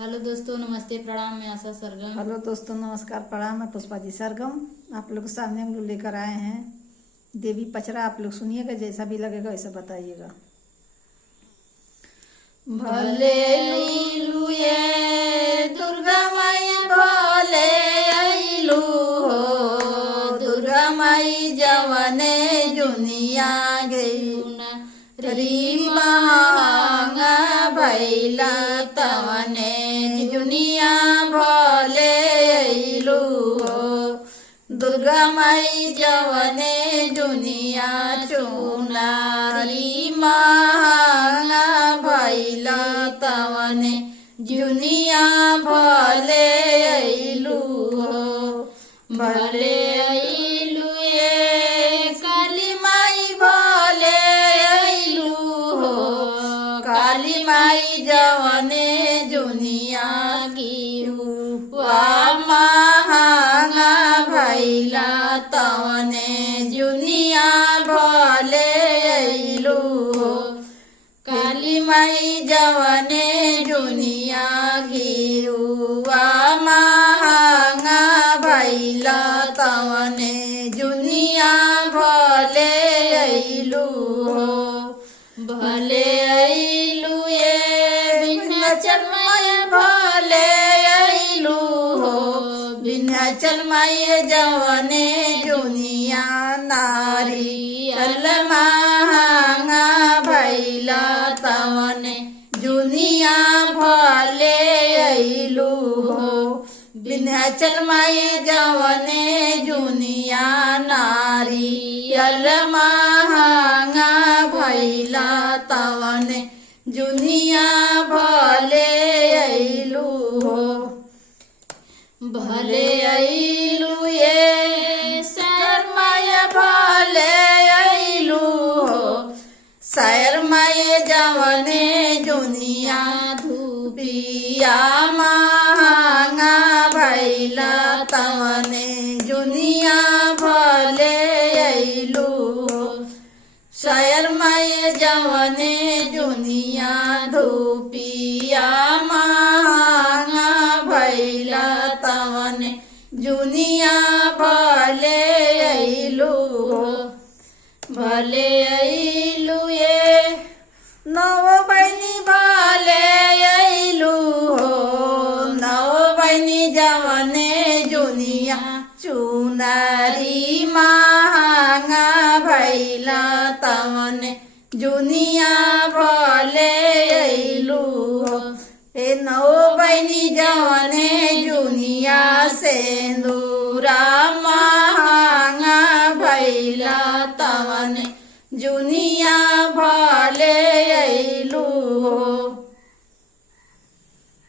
Hello दोस्तों, नमस्ते, प्रणाम। मैं आशा सरगम। हेलो दोस्तों, नमस्कार, प्रणाम। मैं पुष्पा जी सरगम। आप लोग के सामने हम लोग लेकर आए हैं देवी पचरा। आप लोग सुनिएगा, जैसा भी लगेगा वैसा बताइएगा। भले लुए दुर्गा माई, भले आइलू हो दुर्गा माई, जवने जुनिया गईना री महंगा भैला तवने जुनिया भले आइलू हो दुर्गा माई, जवने जुनिया चुनारी महंगा भैला तवने जुनिया भले आइलू हो। भले आइलू ए काली माई, भले आइलू हो काली माई, जवने जुनिया गिरुआ महंगा भैला तवने जुनिया भले आइलू हो। काली माई, जवने जुनिया घिउआ महंगा भैला तवने जुनिया भले आइलू हो। भले आइलू ए विंध्याचल माई, भले आइलू हो विंध्याचल माई, जवने जुनिया नारियल महंगा भैला तवने जुनिया भले आइलू हो। विंध्याचल माई, जवने जुनिया नारियल महंगा भैला तवने जुनिया भले आइलू हो। भले आइलू ए सर माया, भले आइलू हो सर माये, जवने जुनिया धूपिया महंगा भैला तवने जुनिया भले आइलू हो। सर माये, जवने जुनिया धूपिया महंगा भैला तवने जुनिया भले आइलू हो। भले आइलू ए नव बहनी, भले आइलू हो नव बहनी, जवने जुनिया चुनारी महंगा भैला तवने जुनिया भले आइलू हो। ए नौ बहनी, जवने जुनिया सेंदूरा महंगा भैला तवने जुनिया भले